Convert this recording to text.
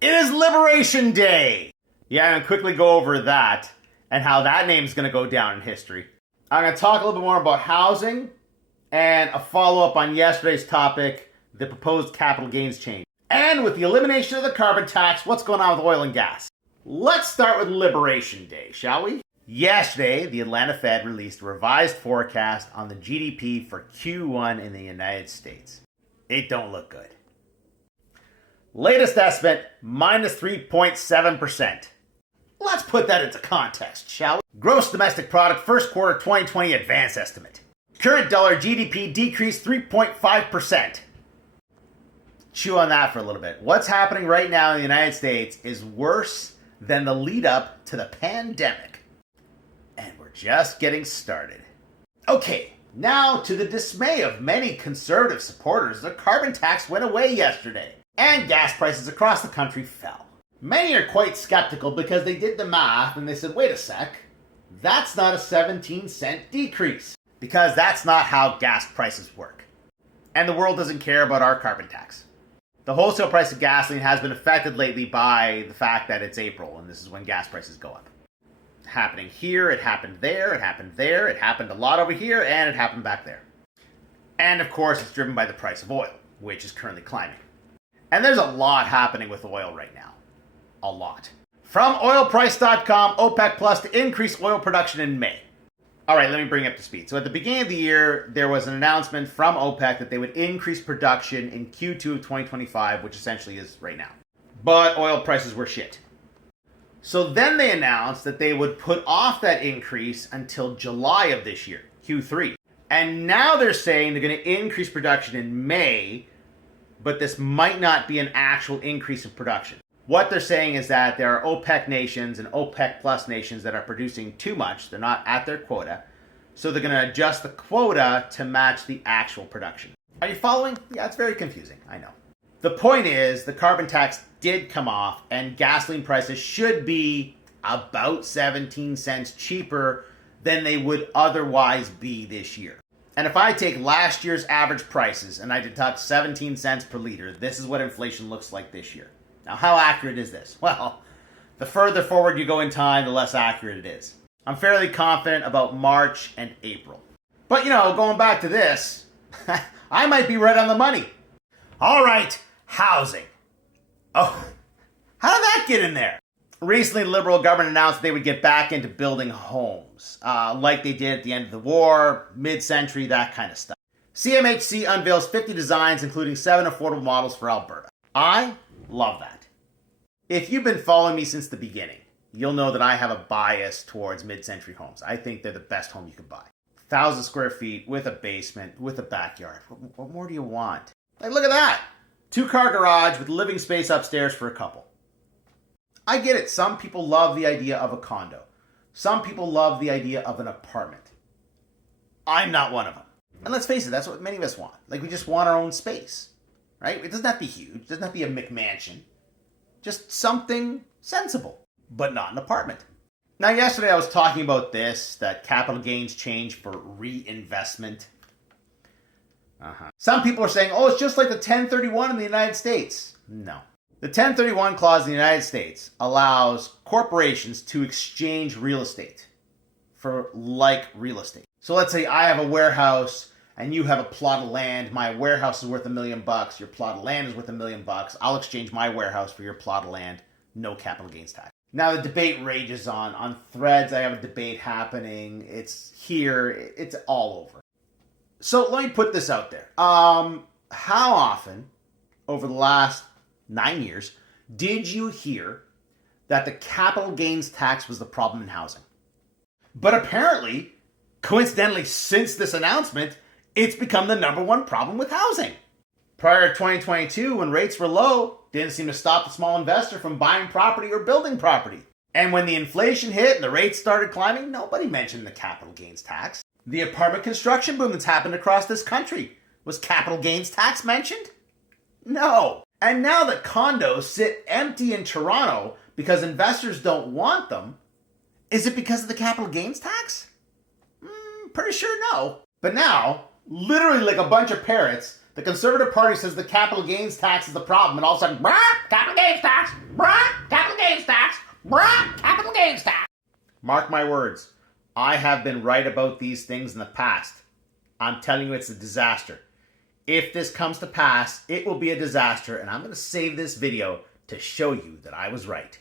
It is Liberation Day! Yeah, I'm going to quickly go over that and how that name's going to go down in history. I'm going to talk a little bit more about housing and a follow-up on yesterday's topic, the proposed capital gains change. And with the elimination of the carbon tax, what's going on with oil and gas? Let's start with Liberation Day, shall we? Yesterday, the Atlanta Fed released a revised forecast on the GDP for Q1 in the United States. It don't look good. Latest estimate, minus 3.7%. Let's put that into context, shall we? Gross domestic product, first quarter 2020 advance estimate. Current dollar GDP decreased 3.5%. Chew on that for a little bit. What's happening right now in the United States is worse than the lead up to the pandemic. And we're just getting started. Okay, now to the dismay of many conservative supporters, the carbon tax went away yesterday, and gas prices across the country fell. Many are quite skeptical because they did the math and they said, wait a sec, that's not a 17-cent decrease, because that's not how gas prices work. And the world doesn't care about our carbon tax. The wholesale price of gasoline has been affected lately by the fact that it's April, and this is when gas prices go up. Happening here, it happened there, it happened there, it happened a lot over here, and it happened back there. And of course, it's driven by the price of oil, which is currently climbing. And there's a lot happening with oil right now. A lot. From oilprice.com, OPEC Plus to increase oil production in May. All right, let me bring you up to speed. So at the beginning of the year, there was an announcement from OPEC that they would increase production in Q2 of 2025, which essentially is right now. But oil prices were shit. So then they announced that they would put off that increase until July of this year, Q3. And now they're saying they're going to increase production in May, but this might not be an actual increase in production. What they're saying is that there are OPEC nations and OPEC Plus nations that are producing too much. They're not at their quota. So they're going to adjust the quota to match the actual production. Are you following? Yeah, it's very confusing. I know. The point is, the carbon tax did come off, and gasoline prices should be about 17 cents cheaper than they would otherwise be this year. And if I take last year's average prices and I deduct 17 cents per liter, this is what inflation looks like this year. Now, how accurate is this? Well, the further forward you go in time, the less accurate it is. I'm fairly confident about March and April. But, going back to this, I might be right on the money. All right, housing. Oh, how did that get in there? Recently, the Liberal government announced they would get back into building homes, like they did at the end of the war, mid-century, that kind of stuff. CMHC unveils 50 designs, including 7 affordable models for Alberta. I love that. If you've been following me since the beginning, you'll know that I have a bias towards mid-century homes. I think they're the best home you could buy. 1,000 square feet with a basement, with a backyard. What more do you want? Like, look at that. 2-car garage with living space upstairs for a couple. I get it. Some people love the idea of a condo. Some people love the idea of an apartment. I'm not one of them. And let's face it, that's what many of us want. Like, we just want our own space, right? It doesn't have to be huge. It doesn't have to be a McMansion. Just something sensible, but not an apartment. Now, yesterday I was talking about this, that capital gains change for reinvestment. Some people are saying, oh, it's just like the 1031 in the United States. No. The 1031 clause in the United States allows corporations to exchange real estate for like real estate. So let's say I have a warehouse and you have a plot of land. My warehouse is worth $1 million. Your plot of land is worth $1 million. I'll exchange my warehouse for your plot of land. No capital gains tax. Now the debate rages on Threads. I have a debate happening. It's here. It's all over. So let me put this out there. How often over the last 9 years did you hear that the capital gains tax was the problem in housing? But apparently, coincidentally, since this announcement, it's become the number one problem with housing. Prior to 2022, when rates were low, didn't seem to stop the small investor from buying property or building property. And when the inflation hit and the rates started climbing, nobody mentioned the capital gains tax. The apartment construction boom that's happened across this country, was capital gains tax mentioned? No. And now that condos sit empty in Toronto because investors don't want them, is it because of the capital gains tax? Pretty sure no. But now, literally like a bunch of parrots, the Conservative Party says the capital gains tax is the problem, and all of a sudden, capital gains tax! GameStop. Mark my words. I have been right about these things in the past. I'm telling you, it's a disaster. If this comes to pass, it will be a disaster, and I'm going to save this video to show you that I was right.